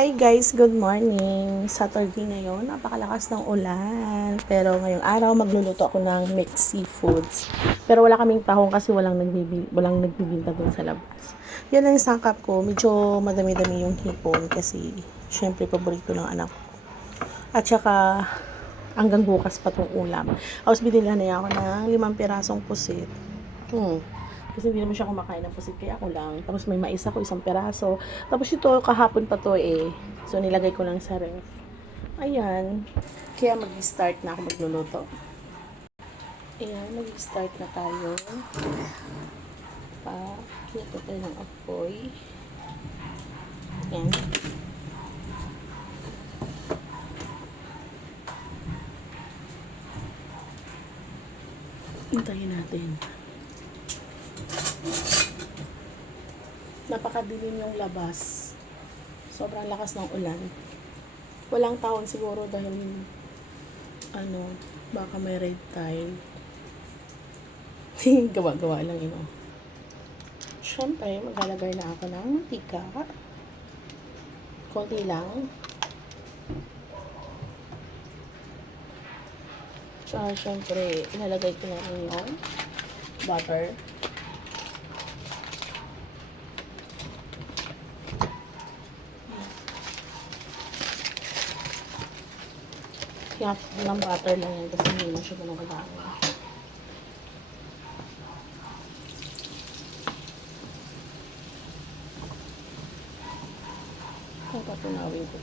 Hi guys, good morning. Saturday ngayon, napakalakas ng ulan. Pero ngayong araw, magluluto ako ng mixed seafoods. Pero wala kaming tahong kasi walang nagbibinta dun sa labas. Yan ang sangkap ko. Medyo madami-dami yung hipon kasi syempre paborito ng anak ko. At saka hanggang bukas pa tong ulam. Tapos binilhan na ako ng 5 pirasong pusit. Kasi hindi naman siya kumakain ng pusit, kaya ako lang. Tapos may mais ako, 1 piraso. Tapos ito, kahapon pa to eh. So, nilagay ko lang sa ref. Ayan. Kaya mag-start na ako magluluto. Ayan, mag-start na tayo. Kinuto tayo ng apoy. Ayan. Hintayin natin. Napakadilim yung labas. Sobrang lakas ng ulan. Walang taon siguro dahil baka may red tide. Gawa-gawa lang yun. Siyempre, maglalagay na ako ng mantika. Konti lang. Tsaka, siyempre, ilalagay ko na rin yung butter. Half ng butter lang yan kasi hindi na siya ganun kadami. Patunawin ko.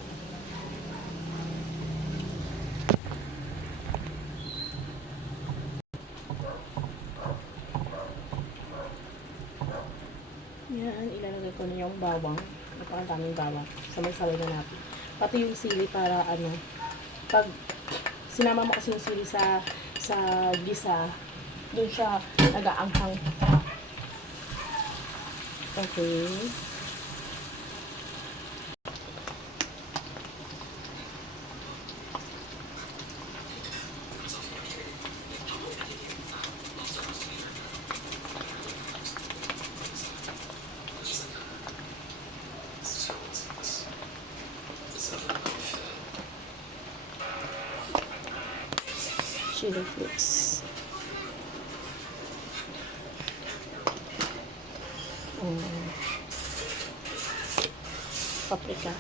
Yan, ilalagay ko na yung bawang. Napakadaming bawang. Sabay-sabay na natin. Pati yung sili para pag sinama mo kasi yung sili sa gisa, doon siya nag-aanghang. Okay. Chili flakes. Paprika.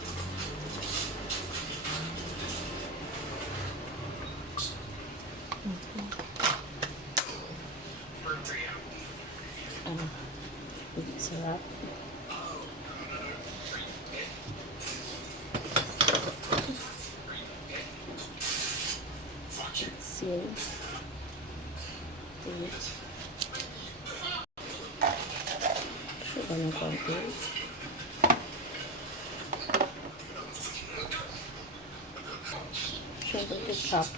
Sarap. Seal. Sugar ng konti. Siyempre, ketchup.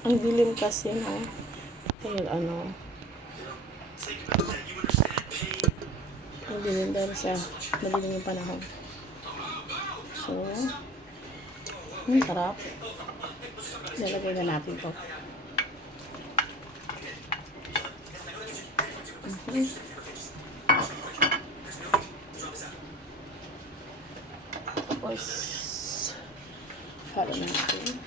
Ang dilim kasi, no? Dahil ang dilim dahil sa madilim yung panahon. So, sarap. Nilagay na natin to. Tapos, halo natin.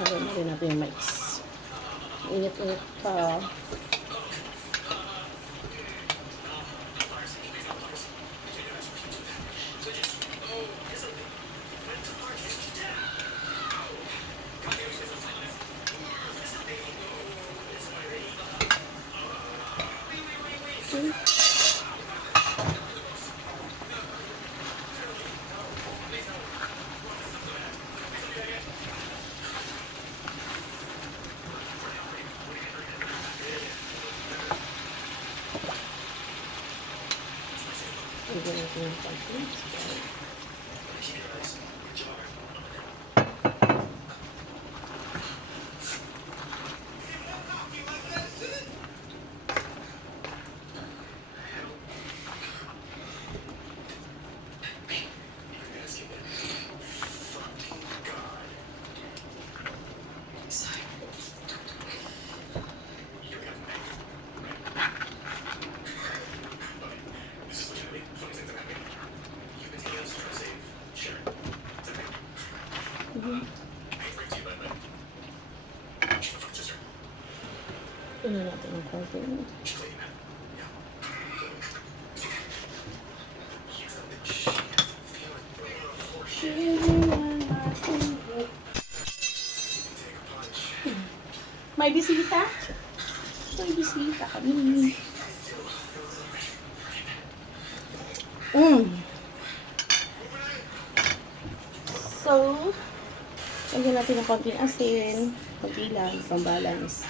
Halo na rin natin yung mais. Init-init pa. Lagyan natin yung konting. Ito na natin ang konting. May bisita? May bisita kami. So, lagyan natin ng konting asin, pag-ilan, pang-balance.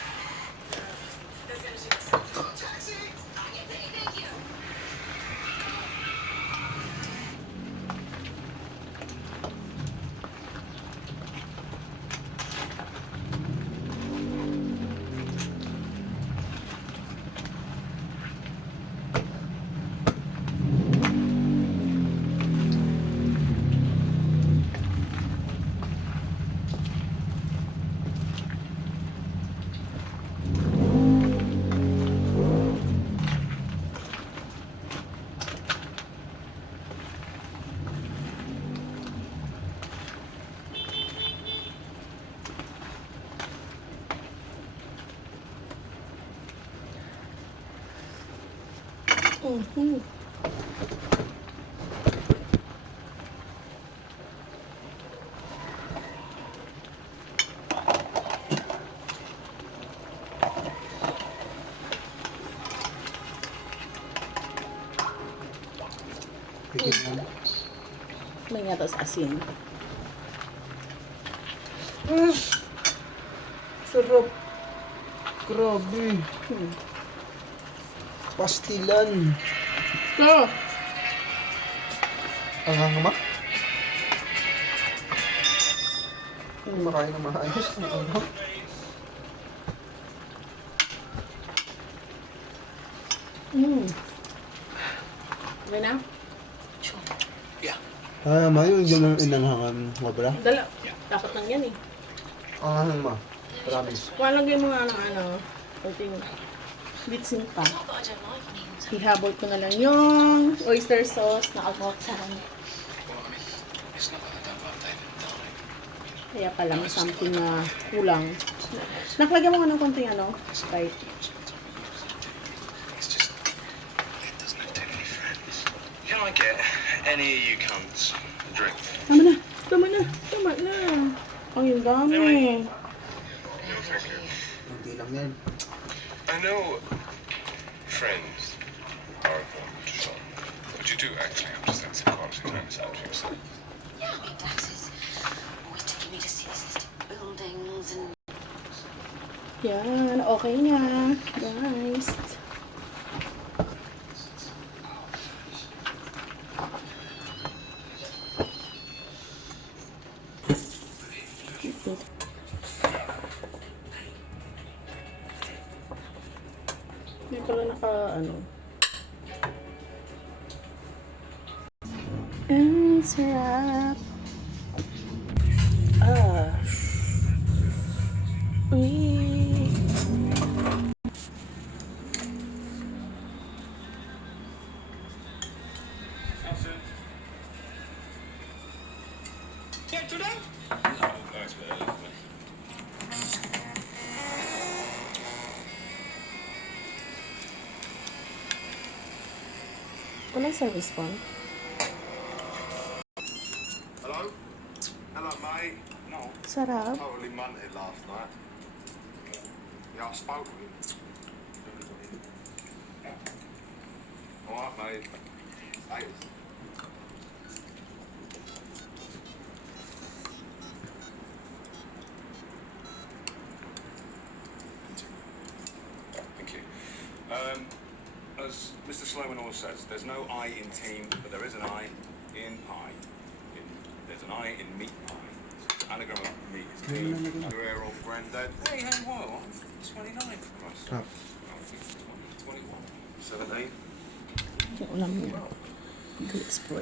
May nga tapos asin. Sarap. Grabe. Pastilan. So, Ang hangama? Hindi makain na maayos. Ano? okay na? Yung yung inanghangan mo ba? Dala. Dapat lang yan eh. Ang hangama. Promise. Malagay mo nga ng konting bitsin pa. Ihabol ko na lang yung oyster sauce na kaboksan. Kaya pala may something na kulang. Naklagyan mo nga ng konting Sprite. Can I get any of you cunts a drink? Tama na! Tama na! Tama na! Ang yung dami. No, thank you. Hindi lang yan. I know friends are important to Sean, but you do actually have to spend some quality time aside for yourself. Yeah, I mean, Dax is always taking me to see existing buildings and... Yan. Okay na. Guys. Hindi pala Ang sarap. Uy. Walang service phone. Hello? Hello, mate. No, Sarap. totally munted last night. Yeah, I spoke with him. Alright, mate. Thank you. As Mr. Sloman always says, there's no I in team, but there is an I in pie. There's an I in meat pie. The anagram of meat is team. Your old granddad. Hey, hang on. 29 for Christ's sake. Ah. 21. 17. Yung ulam niya. Grapes po.